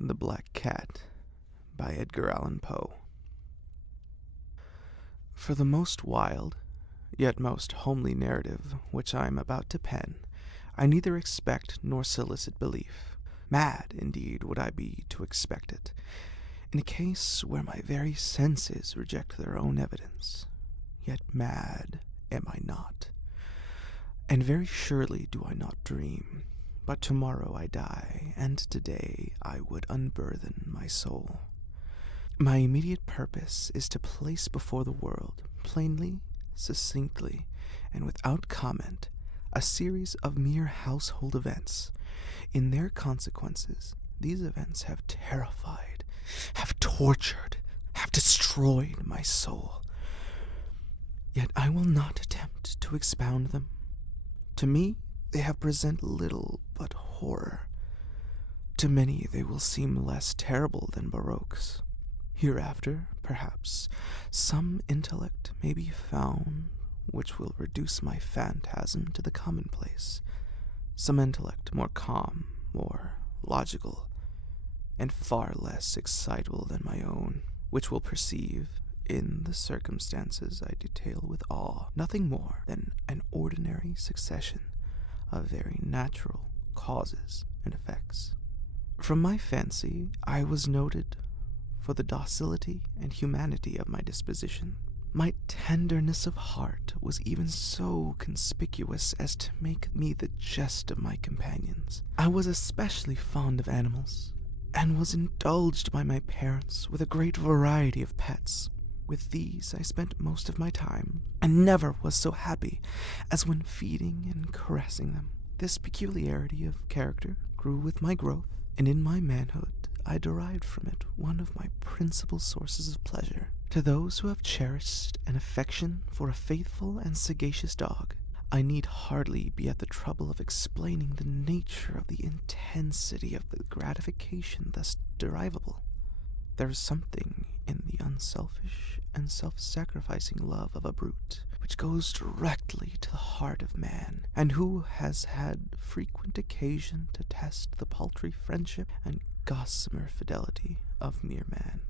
The Black Cat by Edgar Allan Poe. For the most wild, yet most homely narrative which I am about to pen, I neither expect nor solicit belief. Mad, indeed, would I be to expect it, in a case where my very senses reject their own evidence. Yet mad am I not, and very surely do I not dream. But tomorrow I die, and today I would unburthen my soul. My immediate purpose is to place before the world, plainly, succinctly, and without comment, a series of mere household events. In their consequences, these events have terrified, have tortured, have destroyed my soul. Yet I will not attempt to expound them. To me, they have presented little but horror. To many they will seem less terrible than Baroque's. Hereafter, perhaps, some intellect may be found which will reduce my phantasm to the commonplace. Some intellect more calm, more logical, and far less excitable than my own, which will perceive, in the circumstances I detail with awe, nothing more than an ordinary succession of very natural causes and effects. From my fancy, I was noted for the docility and humanity of my disposition. My tenderness of heart was even so conspicuous as to make me the jest of my companions. I was especially fond of animals, and was indulged by my parents with a great variety of pets. With these I spent most of my time, and never was so happy as when feeding and caressing them. This peculiarity of character grew with my growth, and in my manhood I derived from it one of my principal sources of pleasure. To those who have cherished an affection for a faithful and sagacious dog, I need hardly be at the trouble of explaining the nature of the intensity of the gratification thus derivable. There is something in the unselfish and self-sacrificing love of a brute which goes directly to the heart of man, and who has had frequent occasion to test the paltry friendship and gossamer fidelity of mere man.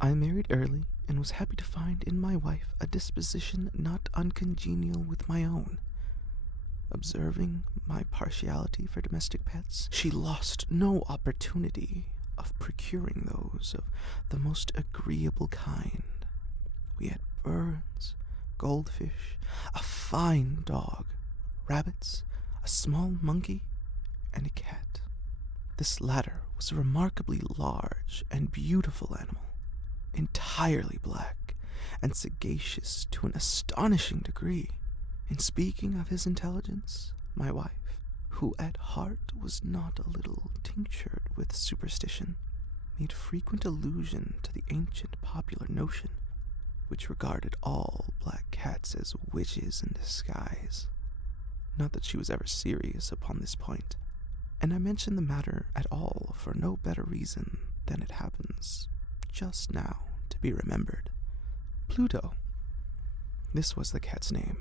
I married early, and was happy to find in my wife a disposition not uncongenial with my own. Observing my partiality for domestic pets, she lost no opportunity of procuring those of the most agreeable kind. We had birds, goldfish, a fine dog, rabbits, a small monkey, and a cat. This latter was a remarkably large and beautiful animal, entirely black, and sagacious to an astonishing degree. In speaking of his intelligence, my wife, who at heart was not a little tinctured with superstition, made frequent allusion to the ancient popular notion, which regarded all black cats as witches in disguise. Not that she was ever serious upon this point, and I mention the matter at all for no better reason than it happens just now to be remembered. Pluto, this was the cat's name,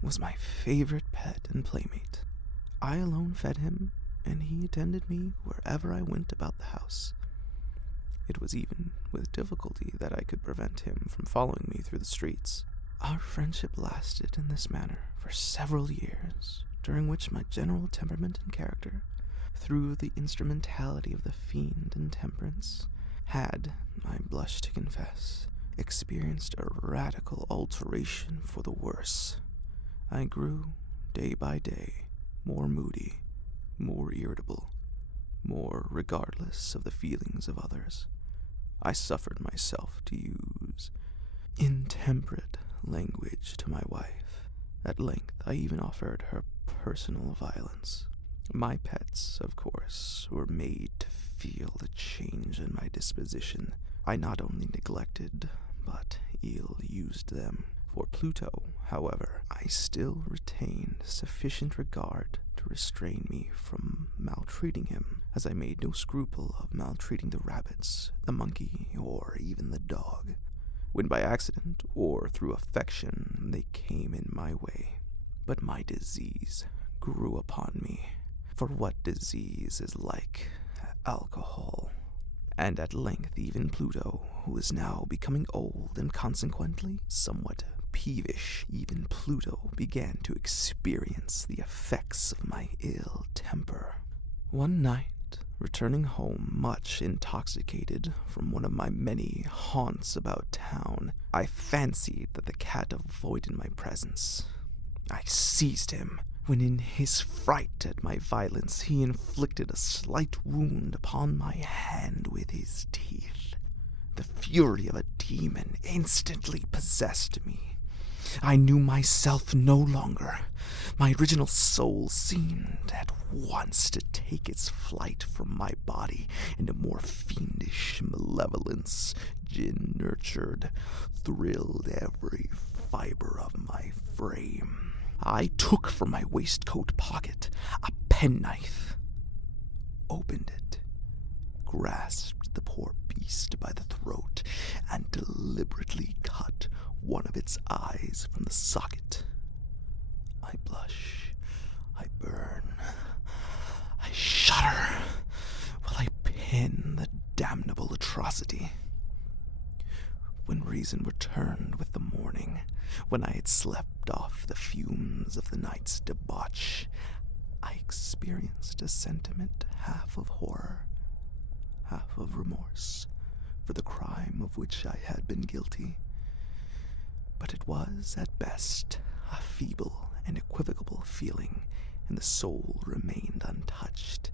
was my favorite pet and playmate. I alone fed him, and he attended me wherever I went about the house. It was even with difficulty that I could prevent him from following me through the streets. Our friendship lasted in this manner for several years, during which my general temperament and character, through the instrumentality of the fiend intemperance, had, I blush to confess, experienced a radical alteration for the worse. I grew, day by day, more moody, more irritable, more regardless of the feelings of others. I suffered myself to use intemperate language to my wife. At length I even offered her personal violence. My pets, of course, were made to feel the change in my disposition. I not only neglected, but ill-used them. For Pluto, however, I still retained sufficient regard to restrain me from maltreating him, as I made no scruple of maltreating the rabbits, the monkey, or even the dog. when by accident or through affection they came in my way. But my disease grew upon me, for what disease is like alcohol? And at length even Pluto, who is now becoming old and consequently somewhat peevish, even Pluto began to experience the effects of my ill temper. One night, returning home much intoxicated from one of my many haunts about town, I fancied that the cat avoided my presence. I seized him, when in his fright at my violence he inflicted a slight wound upon my hand with his teeth. The fury of a demon instantly possessed me. I knew myself no longer. My original soul seemed at once to take its flight from my body, and a more fiendish malevolence, gin-nurtured, thrilled every fiber of my frame. I took from my waistcoat pocket a penknife, opened it, grasped the poor beast by the throat, and deliberately cut one of its eyes from the socket. I blush, I burn, I shudder, while I pen the damnable atrocity. When reason returned with the morning, when I had slept off the fumes of the night's debauch, I experienced a sentiment half of horror, half of remorse for the crime of which I had been guilty. But it was, at best, a feeble and equivocal feeling, and the soul remained untouched.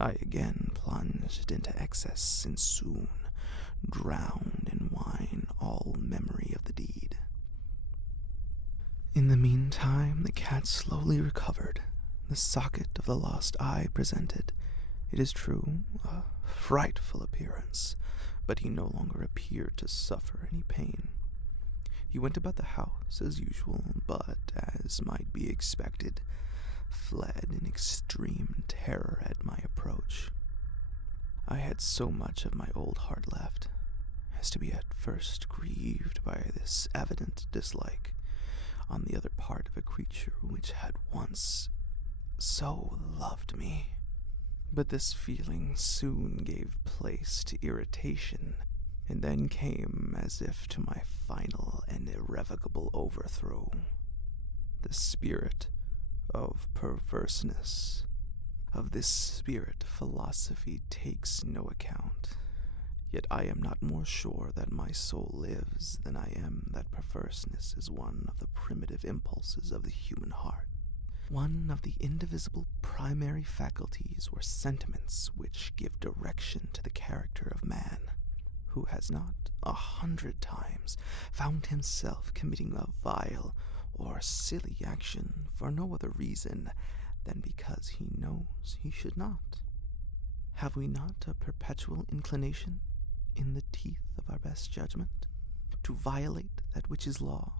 I again plunged into excess and soon drowned in wine all memory of the deed. In the meantime, the cat slowly recovered. The socket of the lost eye presented, it is true, a frightful appearance, but he no longer appeared to suffer any pain. He went about the house as usual, but, as might be expected, fled in extreme terror at my approach. I had so much of my old heart left as to be at first grieved by this evident dislike on the other part of a creature which had once so loved me. But this feeling soon gave place to irritation, and then came, as if to my final and irrevocable overthrow, the spirit of perverseness. Of this spirit philosophy takes no account, yet I am not more sure that my soul lives than I am that perverseness is one of the primitive impulses of the human heart, one of the indivisible primary faculties or sentiments which give direction to the character of man. Who has not 100 times found himself committing a vile or silly action for no other reason than because he knows he should not? Have we not a perpetual inclination, in the teeth of our best judgment, to violate that which is law,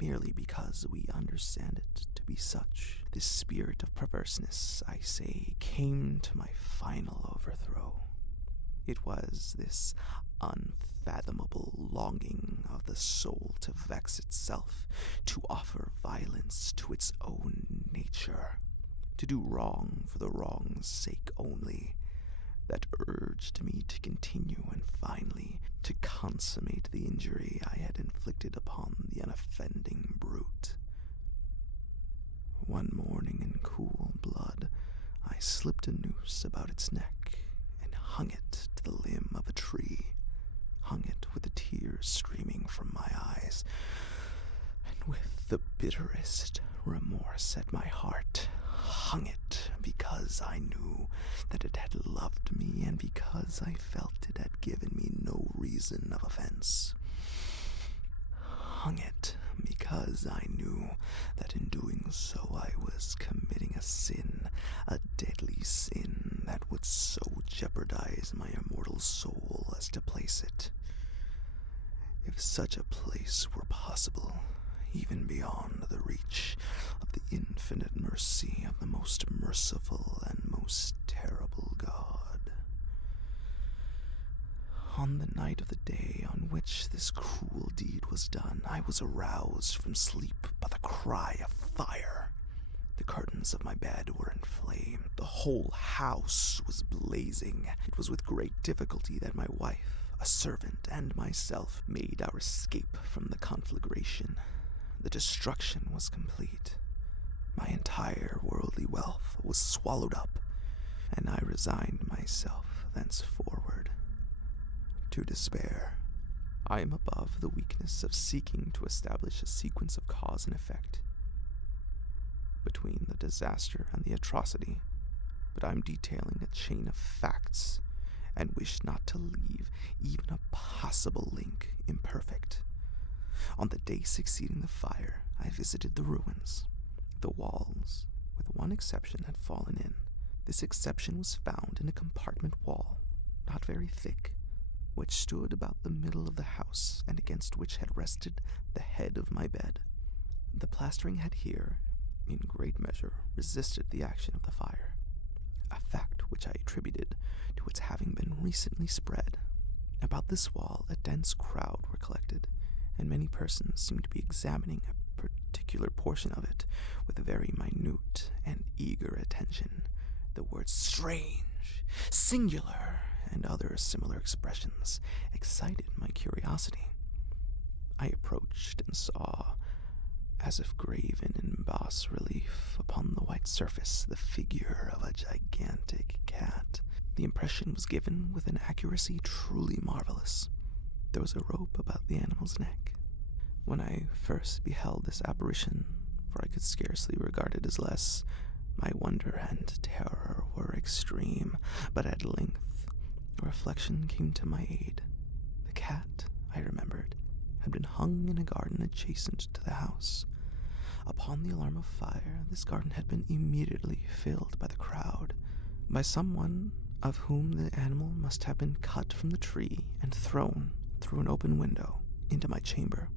merely because we understand it to be such? This spirit of perverseness, I say, came to my final overthrow. It was this unfathomable longing of the soul to vex itself, to offer violence to its own nature, to do wrong for the wrong's sake only, that urged me to continue and finally to consummate the injury I had inflicted upon the unoffending brute. One morning in cool blood, I slipped a noose about its neck and hung it to the limb of a tree, hung it with the tears streaming from my eyes, and with the bitterest remorse at my heart, hung it because I knew that it had loved me and because I felt it had given me no reason of offense. Hung it because I knew that in doing so I was committing a sin, a deadly sin that would so jeopardize my immortal soul as to place it, if such a place were possible, even beyond the reach of the infinite mercy of the most merciful and most terrible God. On the night of the day on which this cruel deed was done, I was aroused from sleep by the cry of fire. The curtains of my bed were in flame. The whole house was blazing. It was with great difficulty that my wife, a servant, and myself made our escape from the conflagration. The destruction was complete. My entire worldly wealth was swallowed up, and I resigned myself thenceforward to despair. I am above the weakness of seeking to establish a sequence of cause and effect between the disaster and the atrocity, but I am detailing a chain of facts and wish not to leave even a possible link imperfect. On the day succeeding the fire, I visited the ruins. The walls, with one exception, had fallen in. This exception was found in a compartment wall, not very thick, which stood about the middle of the house and against which had rested the head of my bed. The plastering had here, in great measure, resisted the action of the fire, a fact which I attributed to its having been recently spread. About this wall a dense crowd were collected, and many persons seemed to be examining a particular portion of it with a very minute and eager attention. The words strange, singular, and other similar expressions excited my curiosity. I approached and saw, as if graven in bas-relief upon the white surface, the figure of a gigantic cat. The impression was given with an accuracy truly marvelous. There was a rope about the animal's neck. When I first beheld this apparition, for I could scarcely regard it as less, my wonder and terror were extreme, but at length a reflection came to my aid. The cat, I remembered, had been hung in a garden adjacent to the house. Upon the alarm of fire, this garden had been immediately filled by the crowd, by someone of whom the animal must have been cut from the tree and thrown through an open window into my chamber.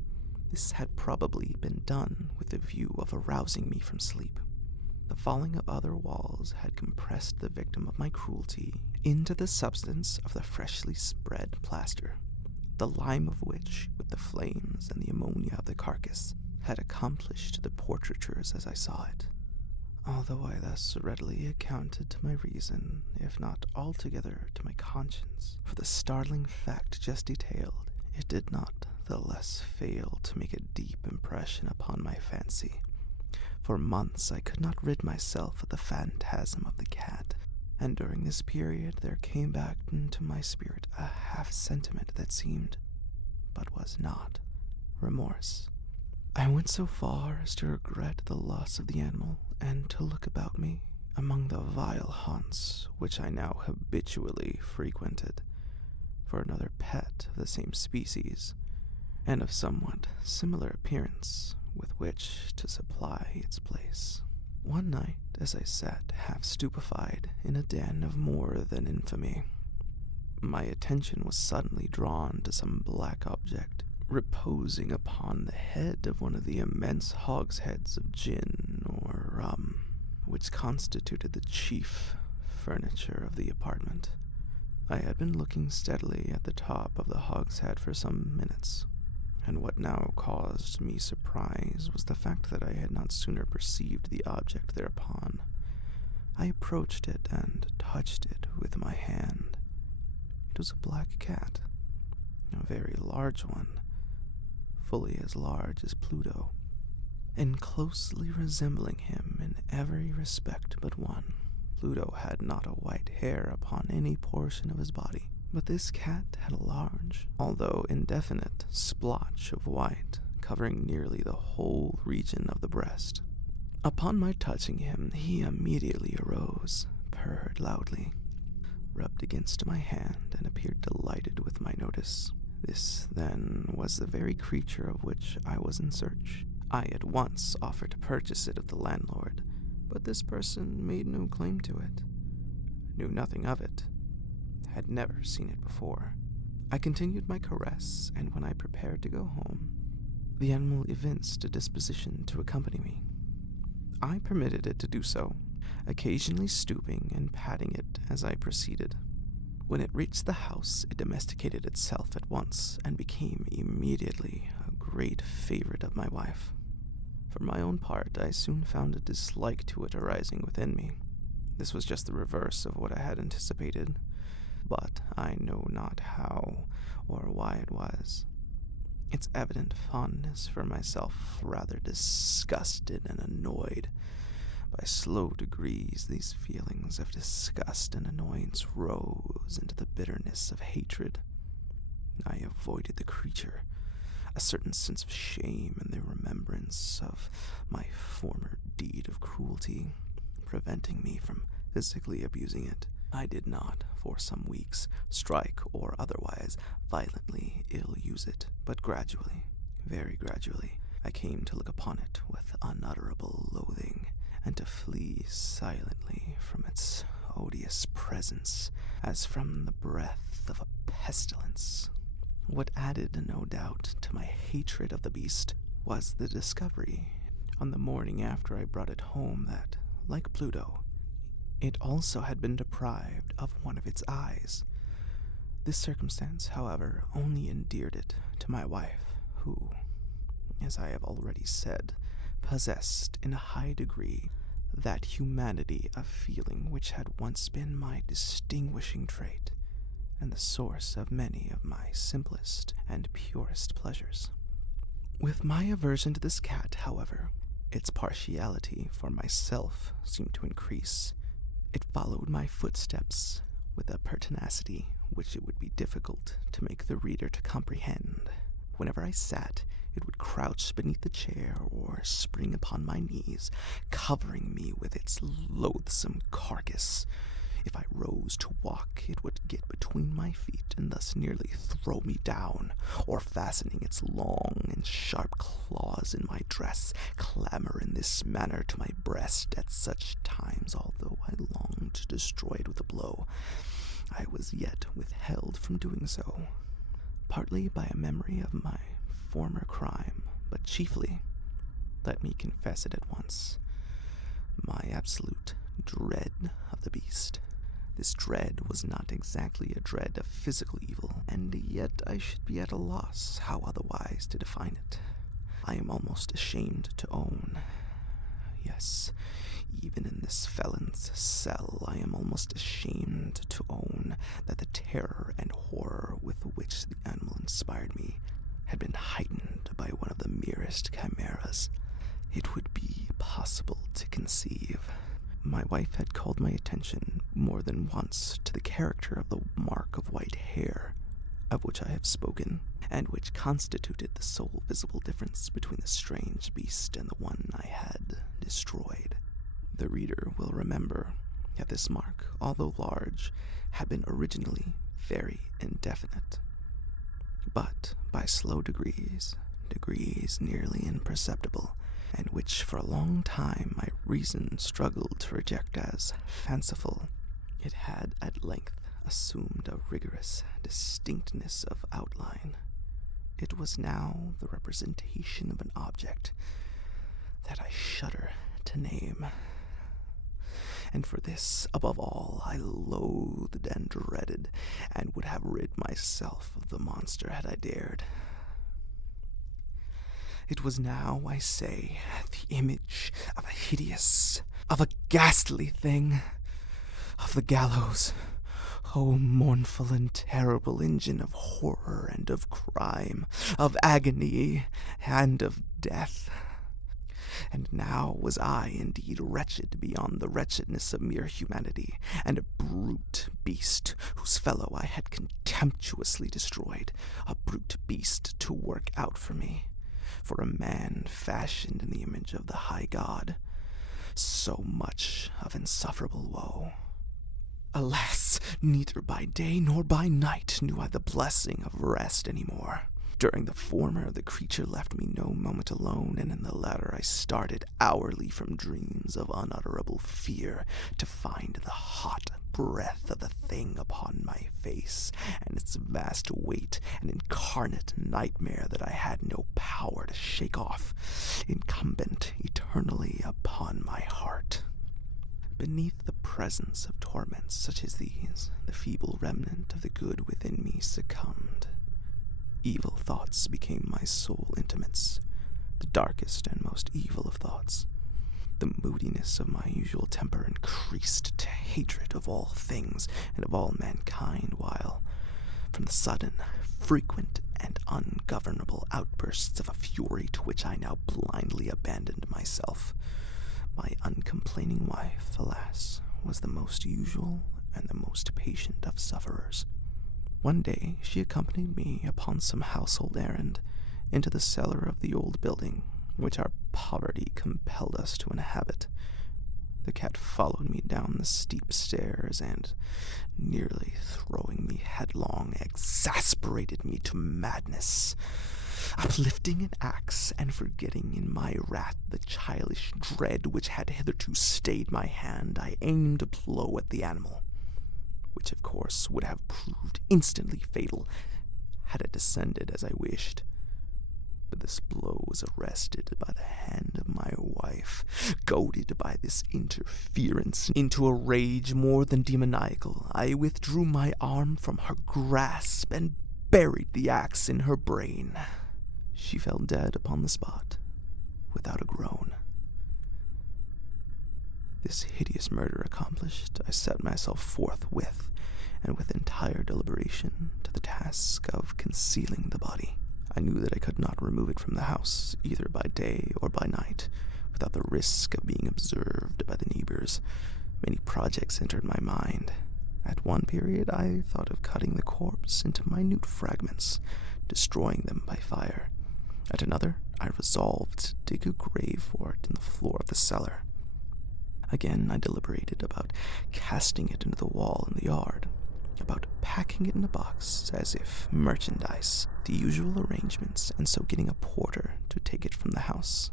This had probably been done with the view of arousing me from sleep. The falling of other walls had compressed the victim of my cruelty into the substance of the freshly spread plaster, the lime of which, with the flames and the ammonia of the carcass, had accomplished the portraitures as I saw it. Although I thus readily accounted to my reason, if not altogether to my conscience, for the startling fact just detailed, it did not the less fail to make a deep impression upon my fancy. For months I could not rid myself of the phantasm of the cat, and during this period there came back into my spirit a half-sentiment that seemed, but was not, remorse. I went so far as to regret the loss of the animal, and to look about me among the vile haunts which I now habitually frequented for another pet of the same species, and of somewhat similar appearance, with which to supply its place. One night, as I sat half stupefied in a den of more than infamy, my attention was suddenly drawn to some black object reposing upon the head of one of the immense hogsheads of gin or rum, which constituted the chief furniture of the apartment. I had been looking steadily at the top of the hogshead for some minutes, and what now caused me surprise was the fact that I had not sooner perceived the object thereupon. I approached it and touched it with my hand. It was a black cat, a very large one, fully as large as Pluto, and closely resembling him in every respect but one. Pluto had not a white hair upon any portion of his body, but this cat had a large, although indefinite, splotch of white covering nearly the whole region of the breast. Upon my touching him, he immediately arose, purred loudly, rubbed against my hand, and appeared delighted with my notice. This, then, was the very creature of which I was in search. I at once offered to purchase it of the landlord, but this person made no claim to it, knew nothing of it, had never seen it before. I continued my caress, and when I prepared to go home, the animal evinced a disposition to accompany me. I permitted it to do so, occasionally stooping and patting it as I proceeded. When it reached the house, it domesticated itself at once and became immediately a great favorite of my wife. For my own part, I soon found a dislike to it arising within me. This was just the reverse of what I had anticipated, but I know not how or why it was. Its evident fondness for myself rather disgusted and annoyed. By slow degrees, these feelings of disgust and annoyance rose into the bitterness of hatred. I avoided the creature, a certain sense of shame and the remembrance of my former deed of cruelty, preventing me from physically abusing it. I did not, for some weeks, strike or otherwise violently ill-use it, but gradually, very gradually, I came to look upon it with unutterable loathing, and to flee silently from its odious presence, as from the breath of a pestilence. What added, no doubt, to my hatred of the beast was the discovery, on the morning after I brought it home, that, like Pluto, it also had been deprived of one of its eyes. This circumstance, however, only endeared it to my wife, who, as I have already said, possessed in a high degree that humanity of feeling which had once been my distinguishing trait, and the source of many of my simplest and purest pleasures. With my aversion to this cat, however, its partiality for myself seemed to increase. It followed my footsteps with a pertinacity which it would be difficult to make the reader to comprehend. Whenever I sat, it would crouch beneath the chair or spring upon my knees, covering me with its loathsome carcass. If I rose to walk, it would get between my feet and thus nearly throw me down, or fastening its long and sharp claws in my dress, clamber in this manner to my breast at such times, although I longed to destroy it with a blow, I was yet withheld from doing so, partly by a memory of my former crime, but chiefly, let me confess it at once, my absolute dread of the beast. This dread was not exactly a dread of physical evil, and yet I should be at a loss how otherwise to define it. I am almost ashamed to own, yes, even in this felon's cell, I am almost ashamed to own that the terror and horror with which the animal inspired me had been heightened by one of the merest chimeras it would be possible to conceive. My wife had called my attention more than once to the character of the mark of white hair, of which I have spoken, and which constituted the sole visible difference between the strange beast and the one I had destroyed. The reader will remember that this mark, although large, had been originally very indefinite, but by slow degrees nearly imperceptible, and which for a long time my reason struggled to reject as fanciful, it had at length assumed a rigorous distinctness of outline. It was now the representation of an object that I shudder to name. And for this, above all, I loathed and dreaded, and would have rid myself of the monster had I dared. It was now, I say, the image of a hideous, of a ghastly thing, of the gallows, O mournful and terrible engine of horror and of crime, of agony and of death. And now was I indeed wretched beyond the wretchedness of mere humanity, and a brute beast whose fellow I had contemptuously destroyed, a brute beast to work out for me, for a man fashioned in the image of the high God. So much of insufferable woe. Alas, neither by day nor by night knew I the blessing of rest any more. During the former, the creature left me no moment alone, and in the latter I started hourly from dreams of unutterable fear to find the hot breath of the thing upon my face, and its vast weight an incarnate nightmare that I had no power to shake off, incumbent eternally upon my heart. beneath the presence of torments such as these, the feeble remnant of the good within me succumbed. Evil thoughts became my sole intimates, the darkest and most evil of thoughts. The moodiness of my usual temper increased to hatred of all things and of all mankind, while, from the sudden, frequent, and ungovernable outbursts of a fury to which I now blindly abandoned myself, my uncomplaining wife, alas, was the most usual and the most patient of sufferers. One day she accompanied me upon some household errand into the cellar of the old building which our poverty compelled us to inhabit. The cat followed me down the steep stairs and, nearly throwing me headlong, exasperated me to madness. Uplifting an axe and forgetting in my wrath the childish dread which had hitherto stayed my hand, I aimed a blow at the animal, which of course would have proved instantly fatal had it descended as I wished. But this blow was arrested by the hand of my wife. Goaded by this interference into a rage more than demoniacal, I withdrew my arm from her grasp and buried the axe in her brain. She fell dead upon the spot, without a groan. This hideous murder accomplished, I set myself forthwith, and with entire deliberation, to the task of concealing the body. I knew that I could not remove it from the house, either by day or by night, without the risk of being observed by the neighbors. Many projects entered my mind. At one period, I thought of cutting the corpse into minute fragments, destroying them by fire. At another, I resolved to dig a grave for it in the floor of the cellar. Again, I deliberated about casting it into the wall in the yard, about packing it in a box as if merchandise, the usual arrangements, and so getting a porter to take it from the house.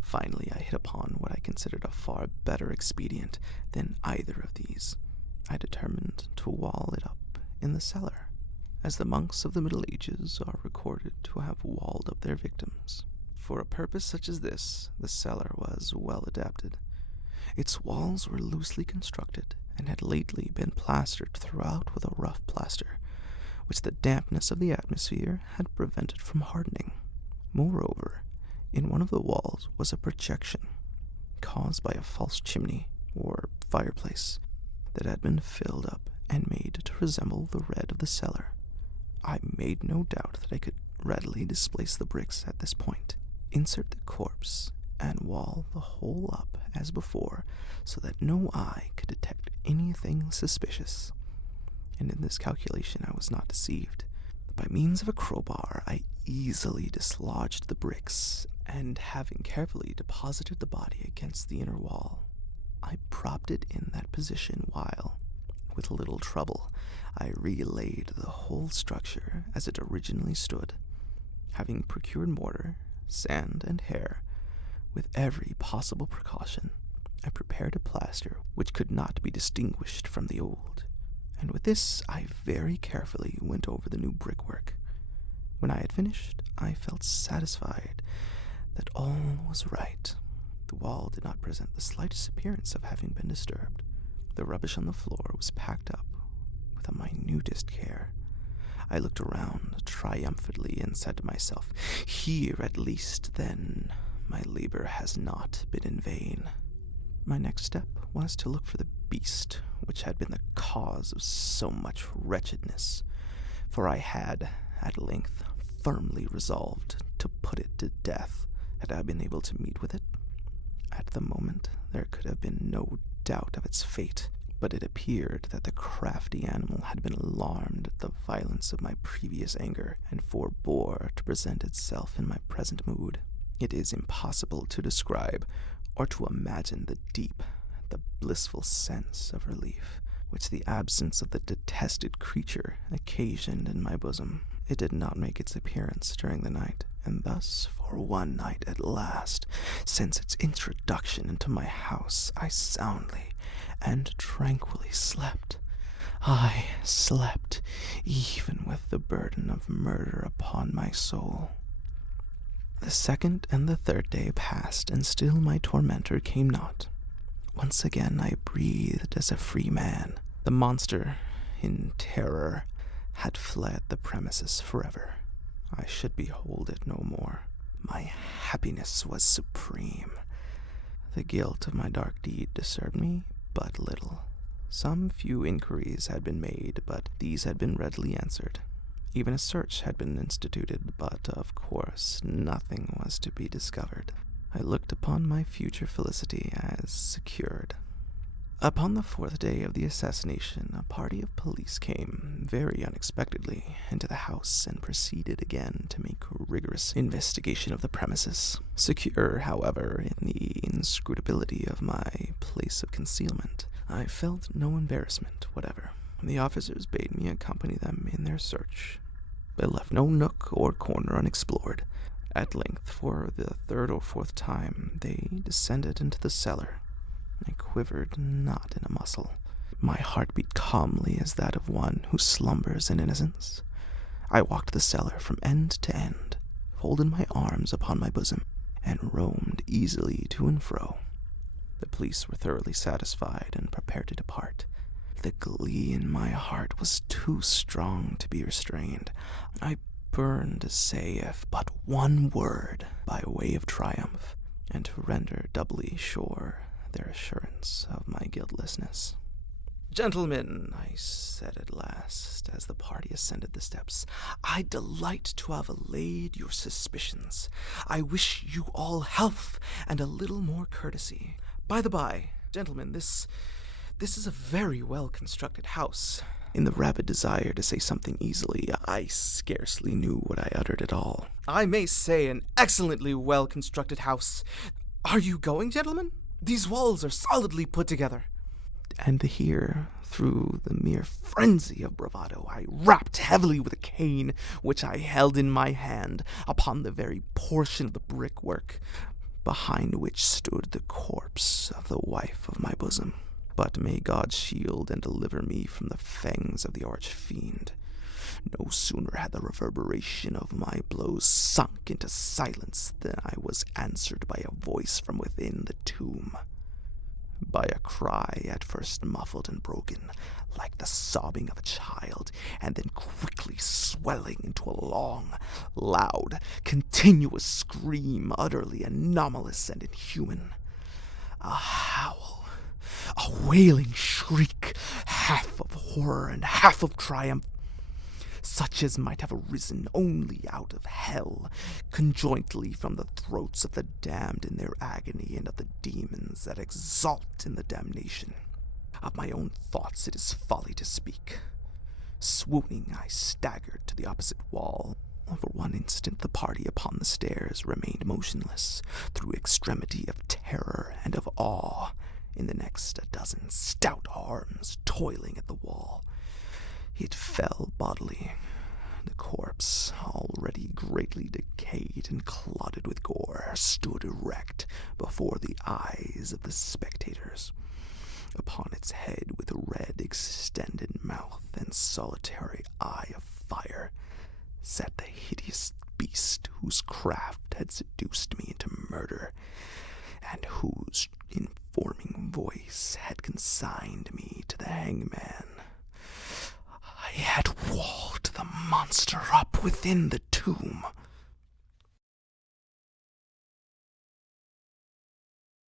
Finally, I hit upon what I considered a far better expedient than either of these. I determined to wall it up in the cellar, as the monks of the Middle Ages are recorded to have walled up their victims. For a purpose such as this, the cellar was well adapted. Its walls were loosely constructed, and had lately been plastered throughout with a rough plaster, which the dampness of the atmosphere had prevented from hardening. Moreover, in one of the walls was a projection, caused by a false chimney, or fireplace, that had been filled up and made to resemble the red of the cellar. I made no doubt that I could readily displace the bricks at this point, insert the corpse, and wall the whole up as before, so that no eye could detect anything suspicious. And in this calculation I was not deceived. By means of a crowbar, I easily dislodged the bricks, and having carefully deposited the body against the inner wall, I propped it in that position while, with little trouble, I relaid the whole structure as it originally stood. Having procured mortar, sand, and hair, with every possible precaution, I prepared a plaster which could not be distinguished from the old, and with this I very carefully went over the new brickwork. When I had finished, I felt satisfied that all was right. The wall did not present the slightest appearance of having been disturbed. The rubbish on the floor was packed up with the minutest care. I looked around triumphantly and said to myself, "Here at least, then, my labor has not been in vain." My next step was to look for the beast which had been the cause of so much wretchedness, for I had, at length, firmly resolved to put it to death. Had I been able to meet with it, at the moment there could have been no doubt of its fate, but it appeared that the crafty animal had been alarmed at the violence of my previous anger, and forbore to present itself in my present mood. It is impossible to describe or to imagine the deep, the blissful sense of relief which the absence of the detested creature occasioned in my bosom. It did not make its appearance during the night, and thus, for one night at last, since its introduction into my house, I soundly and tranquilly slept. I slept, even with the burden of murder upon my soul. The second and the third day passed, and still my tormentor came not. Once again I breathed as a free man. The monster, in terror, had fled the premises forever. I should behold it no more. My happiness was supreme. The guilt of my dark deed disturbed me but little. Some few inquiries had been made, but these had been readily answered. Even a search had been instituted, but of course nothing was to be discovered. I looked upon my future felicity as secured. Upon the 4th day of the assassination, a party of police came, very unexpectedly, into the house and proceeded again to make rigorous investigation of the premises. Secure, however, in the inscrutability of my place of concealment, I felt no embarrassment whatever. The officers bade me accompany them in their search. They left no nook or corner unexplored. At length, for the 3rd or 4th time, they descended into the cellar. I quivered not in a muscle. My heart beat calmly as that of one who slumbers in innocence. I walked the cellar from end to end, folded my arms upon my bosom, and roamed easily to and fro. The police were thoroughly satisfied and prepared to depart. The glee in my heart was too strong to be restrained. I burned to say if but one word by way of triumph, and to render doubly sure their assurance of my guiltlessness. "Gentlemen," I said at last, as the party ascended the steps, "I delight to have allayed your suspicions. I wish you all health and a little more courtesy. By the by, gentlemen, this is a very well-constructed house." In the rabid desire to say something easily, I scarcely knew what I uttered at all. "I may say an excellently well-constructed house. Are you going, gentlemen? These walls are solidly put together." And here, through the mere frenzy of bravado, I rapped heavily with a cane which I held in my hand upon the very portion of the brickwork behind which stood the corpse of the wife of my bosom. But may God shield and deliver me from the fangs of the arch-fiend. No sooner had the reverberation of my blows sunk into silence than I was answered by a voice from within the tomb. By a cry at first muffled and broken, like the sobbing of a child, and then quickly swelling into a long, loud, continuous scream, utterly anomalous and inhuman. A howl, a wailing shriek, half of horror and half of triumph, such as might have arisen only out of hell, conjointly from the throats of the damned in their agony and of the demons that exult in the damnation. Of my own thoughts it is folly to speak. Swooning, I staggered to the opposite wall. For one instant the party upon the stairs remained motionless, through extremity of terror and of awe. In the next, a dozen stout arms toiling at the wall. It fell bodily. The corpse, already greatly decayed and clotted with gore, stood erect before the eyes of the spectators. Upon its head, with a red extended mouth and solitary eye of fire, sat the hideous beast whose craft had seduced me into murder, and whose informing voice had consigned me to the hangman. I had walled the monster up within the tomb.